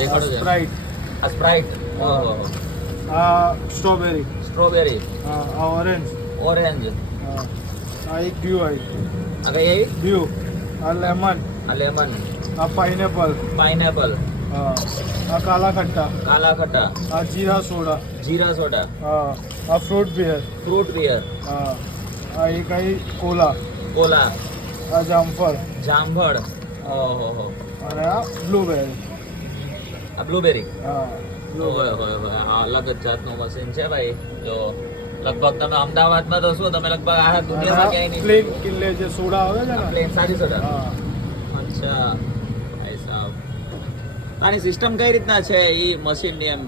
દેખાડો છે. સ્પ્રાઇટ, આ સ્પ્રાઇટ. ઓહો. આ સ્ટ્રોબેરી, સ્ટ્રોબેરી, આ ઓરેન્જ, ઓરેન્જ. આ એક ડ્યુ આવી, આ કઈ એવી? ડ્યુ, આ લેમન, આ લેમન, આ પાઇનેપલ, પાઇનેપલ, આ કાલા ખટ્ટા, કાલા ખટ્ટા, આ જીરા સોડા, જીરા સોડા, આ ફ્રૂટ બિયર, ફ્રૂટ બિયર, આ એક આવી કોલા, કોલા, આ જામફળ, જામફળ. ઓહો. અને આ બ્લુબેરી. આ બ્લુબેરી. બ્લુબેરી. આ અલગ જ જાતનું મશીન છે ભાઈ. જો લગભગ તમે અમદાવાદમાં તો શું તમે લગભગ આ દુનિયામાં ક્યાંય નહીં. પ્લેન કિલ્લે જે સોડા આવે છે ને, પ્લેન સાદી સોડા. હા, અચ્છા ભાઈ સાહેબ, આની સિસ્ટમ કઈ રીતના છે એ મશીનની એમ?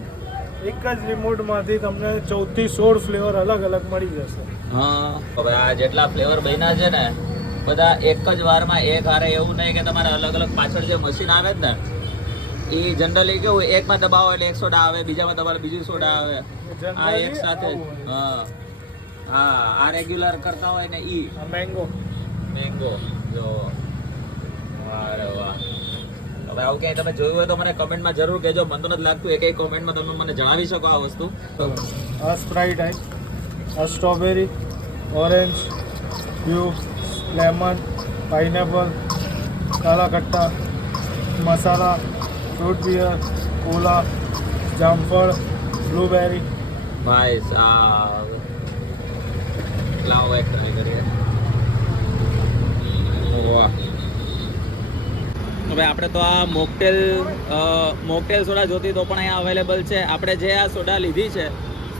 એક જ રિમોટમાંથી તમને 14 થી 16 ફ્લેવર અલગ અલગ મળી જશે. હા હવે આ જેટલા ફ્લેવર બન્યા છે ને બધા એક જ વારમાં એક હારે, એવું નહીં કે તમારે અલગ અલગ પાછળ જે મશીન આવે જ ને એ જનરલી કેવું એકમાં દબાવો એટલે એક સોડા આવે, બીજામાં દબાવો બીજી સોડા આવે. આ એક સાથે જ. હા આ રેગ્યુલર કરતા હોય ને ઈ મેંગો. મેંગો. જો વાહ વાહ. હવે આવું ક્યાંય તમે જોયું હોય તો મને કમેન્ટમાં જરૂર કહેજો. મને તો નથી લાગતું એક કોમેન્ટમાં તમે મને જણાવી શકો આ વસ્તુ. આ સ્પ્રાઇટ આવી, આ strawberry, orange, dew, lemon, pineapple, kala khatta, masala, fruit beer, cola, જામફળ, બ્લુબેરી. ભાઈ સાહેબ લાવો એક ટ્રાય કરીએ. વાહ. હવે આપણે તો આ મોકટેલ સોડા જોતી તો પણ અહીંયા અવેલેબલ છે. આપણે જે આ સોડા લીધી છે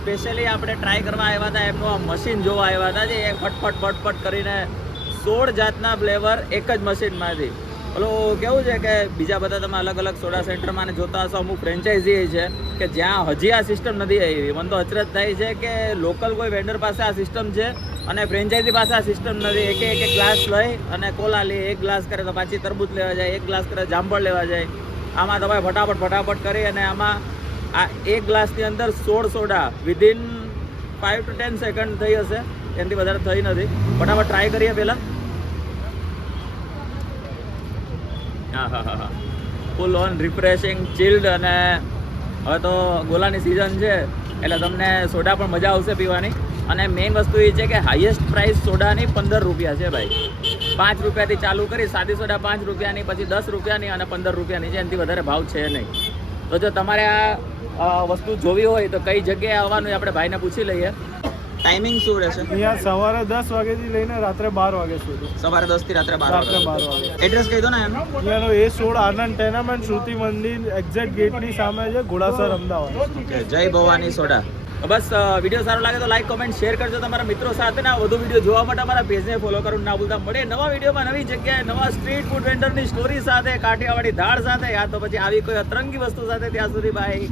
સ્પેશિયલી આપણે ટ્રાય કરવા આવ્યા હતા, એમનું આ મશીન જોવા આવ્યા હતા જે ફટફટ કરીને 16 જાતના ફ્લેવર એક જ મશીનમાંથી. ઓલું કેવું છે કે બીજા બધા તમે અલગ અલગ સોડા સેન્ટરમાં ને જોતા હશો, અમુક ફ્રેન્ચાઇઝી છે કે જ્યાં હજી આ સિસ્ટમ નથી આવી. મને તો અચરજ થાય છે કે લોકલ કોઈ વેન્ડર પાસે આ સિસ્ટમ છે અને ફ્રેન્ચાઇઝી પાસે આ સિસ્ટમ નથી. એક ગ્લાસ લઈ અને કોલા લે, એક ગ્લાસ કરે તો પાછી તરબૂચ લેવા જાય, એક ગ્લાસ કરે જામફળ લેવા જાય. આમાં તમે ફટાફટ કરી અને આમાં આ એક ગ્લાસની અંદર 16 સોડા વિધિન 5 to 10 સેકન્ડ થઈ હશે, એનાથી વધારે થઈ નથી. ફટાફટ ટ્રાય કરીએ પહેલાં. હા ફૂલ ઓન રિફ્રેશિંગ, ચિલ્ડ. અને હવે તો ગોલાની સિઝન છે એટલે તમને સોડા પણ મજા આવશે પીવાની. અને મેઇન વસ્તુ એ છે કે હાઈએસ્ટ પ્રાઇસ સોડાની 15 રૂપિયા છે ભાઈ. 5 રૂપિયાથી ચાલુ કરી સાદી સોડા 5 રૂપિયાની, પછી 10 રૂપિયાની અને 15 રૂપિયાની છે. એનાથી વધારે ભાવ છે નહીં. તો જો તમારે આ વસ્તુ જોવી હોય તો કઈ જગ્યાએ આવવાનું આપણે ભાઈને પૂછી લઈએ. ટાઈમિંગ શું રહેશે? અહીંયા સવારે 10 વાગ્યાથી લઈને રાત્રે 12 વાગ્યા સુધી. સવારે 10 થી રાત્રે 12 રાત્રે 12 વાગે. એડ્રેસ કહી દો ને એમ. અહીંયાનો A16 આનંદ ટેનામેન્ટ શ્રુતિ મંદિર એક્ઝેક્ટ ગેટની સામે છે, ઘોડાસર, અમદાવાદ. જય ભવાની સોડા. બસ વિડીયો સારો લાગે તો લાઈક, કોમેન્ટ, શેર કરજો તમારા મિત્રો સાથે. ને વધુ વિડીયો જોવા માટે અમારા પેજને ફોલો કરવાનું ના ભૂલતા. મળે નવા વિડીયોમાં નવી જગ્યાએ નવા સ્ટ્રીટ ફૂડ વેન્ડરની સ્ટોરી સાથે, કાઠિયાવાડી દાળ સાથે, યા તો પછી આવી કોઈ અતરંગી વસ્તુ સાથે. ત્યાં સુધી બાય.